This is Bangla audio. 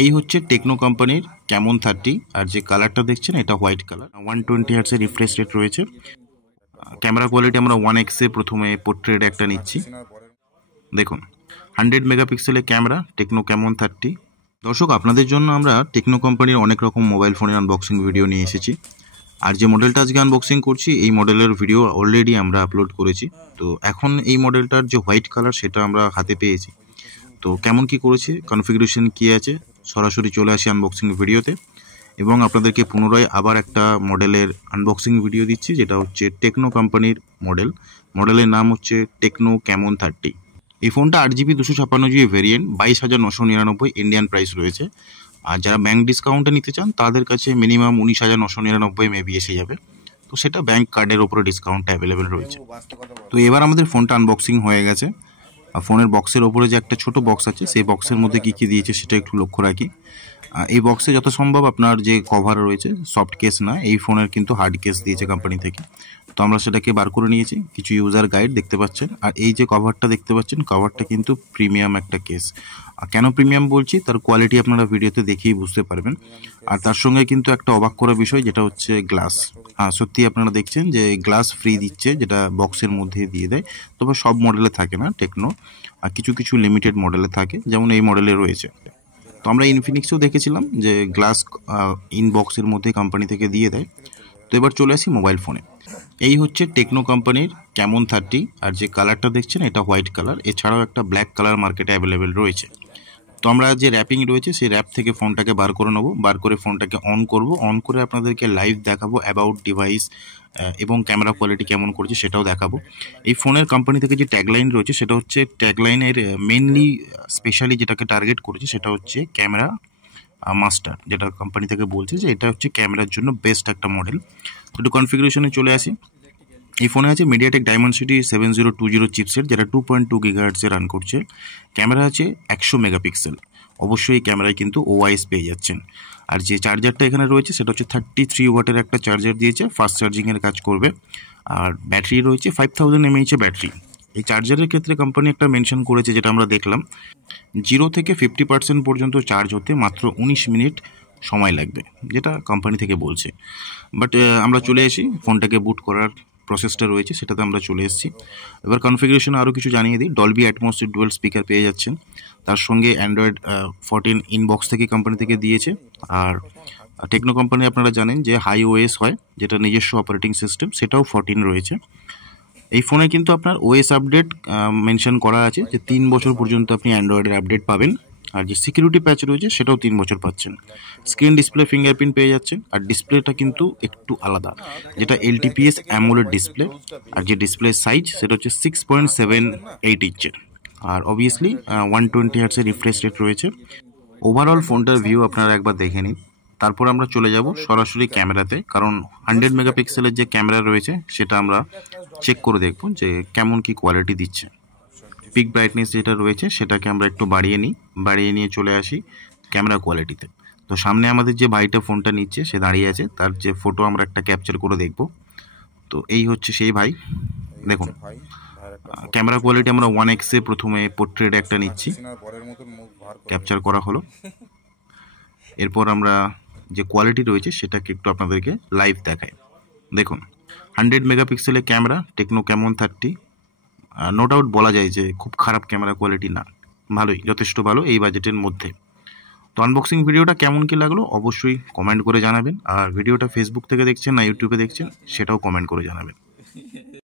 এই হচ্ছে টেকনো কোম্পানির ক্যামন 30 আর যে কালারটা দেখছেন এটা হোয়াইট কালার। 120 হার্টজ এর রিফ্রেশ রেট রয়েছে। ক্যামেরা কোয়ালিটি আমরা 1x এ প্রথমে পোর্ট্রেট একটা নিচ্ছি। দেখুন 100 মেগাপিক্সেলের ক্যামেরা টেকনো ক্যামন 30। দর্শক আপনাদের জন্য আমরা টেকনো কোম্পানির অনেক রকম মোবাইল ফোনের আনবক্সিং ভিডিও নিয়ে এসেছি। আর যে মডেলটা আজকে আনবক্সিং করছি এই মডেলের ভিডিও অলরেডি আমরা আপলোড করেছি। তো এখন এই মডেলটার যে হোয়াইট কালার সেটা আমরা হাতে পেয়েছি। তো কেমন কি করেছে, কনফিগারেশন কি আছে, সরাসরি চলে আসি আনবক্সিং ভিডিওতে এবং আপনাদেরকে পুনরায় আবার একটা মডেলের আনবক্সিং ভিডিও দিচ্ছি, যেটা হচ্ছে টেকনো কোম্পানির মডেলের নাম হচ্ছে টেকনো ক্যামন 30। এই ফোনটা 8GB 256GB variant, 22,999 Indian price রয়েছে। আর যারা ব্যাংক ডিসকাউন্টে নিতে চান তাদের কাছে মিনিমাম 19,999 মেবি এসে যাবে। তো সেটা ব্যাংক কার্ডের ওপরে ডিসকাউন্টটা অ্যাভেলেবেল রয়েছে। তো এবার আমাদের ফোনটা আনবক্সিং হয়ে গেছে। আর ফোনের বক্সের ওপরে যে একটা ছোট বক্স আছে সেই বক্সের মধ্যে কী কী দিয়েছে সেটা একটু লক্ষ্য রাখি। এই বক্সে যত সম্ভব আপনার যে কভার রয়েছে সফট কেস না, এই ফোনের কিন্তু হার্ড কেস দিয়েছে কোম্পানি থেকে। তো আমরা সেটাকে বার করে নিয়েছি। কিছু ইউজার গাইড দেখতে পাচ্ছেন, আর এই যে কভারটা দেখতে পাচ্ছেন কভারটা কিন্তু প্রিমিয়াম একটা কেস। কেন প্রিমিয়াম বলছি তার কোয়ালিটি আপনারা ভিডিওতে দেখেই বুঝতে পারবেন। আর তার সঙ্গে কিন্তু একটা অবাক করা বিষয়, যেটা হচ্ছে গ্লাস। সত্যি আপনারা দেখছেন যে গ্লাস ফ্রি দিচ্ছে, যেটা বক্সের মধ্যে দিয়ে দেয়। তবে সব মডেলে থাকে না টেকনো, আর কিছু কিছু লিমিটেড মডেলে থাকে, যেমন এই মডেলে রয়েছে। তো আমরা ইনফিনিক্সেও দেখেছিলাম যে গ্লাস ইনবক্সের মধ্যে কোম্পানি থেকে দিয়ে দেয়। তো এবার চলে আসি মোবাইল ফোনে। এই হচ্ছে টেকনো কোম্পানির ক্যামন 30 আর যে কালারটা দেখছেন এটা হোয়াইট কালার। এছাড়াও একটা ব্ল্যাক কালার মার্কেটে অ্যাভেলেবেল রয়েছে। তো আমরা যে র্যাপিং রয়েছে সেই র্যাপ থেকে ফোনটাকে বার করে নেবো, বার করে ফোনটাকে অন করব, অন করে আপনাদেরকে লাইভ দেখাবো অ্যাবাউট ডিভাইস এবং ক্যামেরা কোয়ালিটি কেমন করেছে সেটাও দেখাবো। এই ফোনের কোম্পানি থেকে যে ট্যাগলাইন রয়েছে সেটা হচ্ছে ট্যাগলাইনের মেনলি স্পেশালি যেটাকে টার্গেট করেছে সেটা হচ্ছে ক্যামেরা মাস্টার, যেটা কোম্পানি থেকে বলছে যে এটা হচ্ছে ক্যামেরার জন্য বেস্ট একটা মডেল। একটু কনফিগারেশনে চলে আসি। এই ফোনে আছে মিডিয়াটেক ডায়মন্ডসিটি 7020 চিপসেট, যেটা 2.2 GHz রান করছে। ক্যামেরা আছে 100 মেগাপিক্সেল। অবশ্যই এই ক্যামেরায় কিন্তু ওআইএস পেয়ে যাচ্ছেন। আর যে চার্জারটা এখানে রয়েছে সেটা হচ্ছে 33 ওয়াটের একটা চার্জার দিয়েছে, ফাস্ট চার্জিংয়ের কাজ করবে। আর ব্যাটারি রয়েছে 5000 mAh ব্যাটারি। এই চার্জারের ক্ষেত্রে কোম্পানি একটা মেনশন করেছে, যেটা আমরা দেখলাম 0 থেকে 50% পর্যন্ত চার্জ হতে মাত্র 19 মিনিট সময় লাগবে, যেটা কোম্পানি থেকে বলছে। বাট আমরা চলে আসি ফোনটাকে বুট করার প্রসেসটা রয়েছে সেটাতে আমরা চলে এসেছি। এবার কনফিগারেশন আরও কিছু জানিয়ে দিই। ডলবি অ্যাটমসের ডুয়েল স্পিকার পেয়ে যাচ্ছেন। তার সঙ্গে অ্যান্ড্রয়েড 14 ইনবক্স থেকে কোম্পানি থেকে দিয়েছে। আর টেকনো কোম্পানি আপনারা জানেন যে হাই ওএস হয়, যেটা নিজস্ব অপারেটিং সিস্টেম, সেটাও 14 রয়েছে। এই ফোনে কিন্তু আপনার ওএস আপডেট মেনশন করা আছে যে 3 বছর পর্যন্ত আপনি অ্যান্ড্রয়েডের আপডেট পাবেন। আর যে সিকিউরিটি প্যাচ রয়েছে সেটাও 3 বছর পাচ্ছেন। স্ক্রিন ডিসপ্লে ফিঙ্গারপ্রিন্ট পেয়ে যাচ্ছেন। আর ডিসপ্লেটা কিন্তু একটু আলাদা, যেটা LTPS অ্যামোলেড ডিসপ্লে। আর যে ডিসপ্লে সাইজ সেটা হচ্ছে 6.78 ইঞ্চের। আর অবভিয়াসলি 120 হার্টসের রিফ্রেশ রেট রয়েছে। ওভারঅল ফোনটার ভিউ আপনারা একবার দেখে নিন। তারপর আমরা চলে যাব সরাসরি ক্যামেরাতে, কারণ 100 মেগাপিক্সেলের যে ক্যামেরা রয়েছে সেটা আমরা চেক করে দেখব যে কেমন কি কোয়ালিটি দিচ্ছে। পিক ব্রাইটনেস যেটা রয়েছে সেটাকে আমরা একটু বাড়িয়ে নিয়ে চলে আসি ক্যামেরা কোয়ালিটিতে। তো সামনে আমাদের যে ভাইটা ফোনটা নিচ্ছে সে দাঁড়িয়ে আছে, তার যে ফটো আমরা একটা ক্যাপচার করে দেখব। তো এই হচ্ছে সেই ভাই। দেখুন ক্যামেরা কোয়ালিটি আমরা 1x এ প্রথমে পোর্ট্রেট একটা নিচ্ছি, ক্যাপচার করা হলো। এরপর আমরা যে কোয়ালিটি রয়েছে সেটাকে একটু আপনাদেরকে লাইভ দেখাই। দেখুন 100 মেগাপিক্সেলের camera Tecno Camon 30। No doubt বলা যায় যে খুব খারাপ ক্যামেরা কোয়ালিটি না, ভালোই, যথেষ্ট ভালো এই বাজেটের মধ্যে। তো আনবক্সিং ভিডিওটা কেমন কি লাগলো অবশ্যই কমেন্ট করে জানাবেন। আর ভিডিওটা ফেসবুক থেকে দেখছেন না ইউটিউবে দেখছেন সেটাও কমেন্ট করে জানাবেন।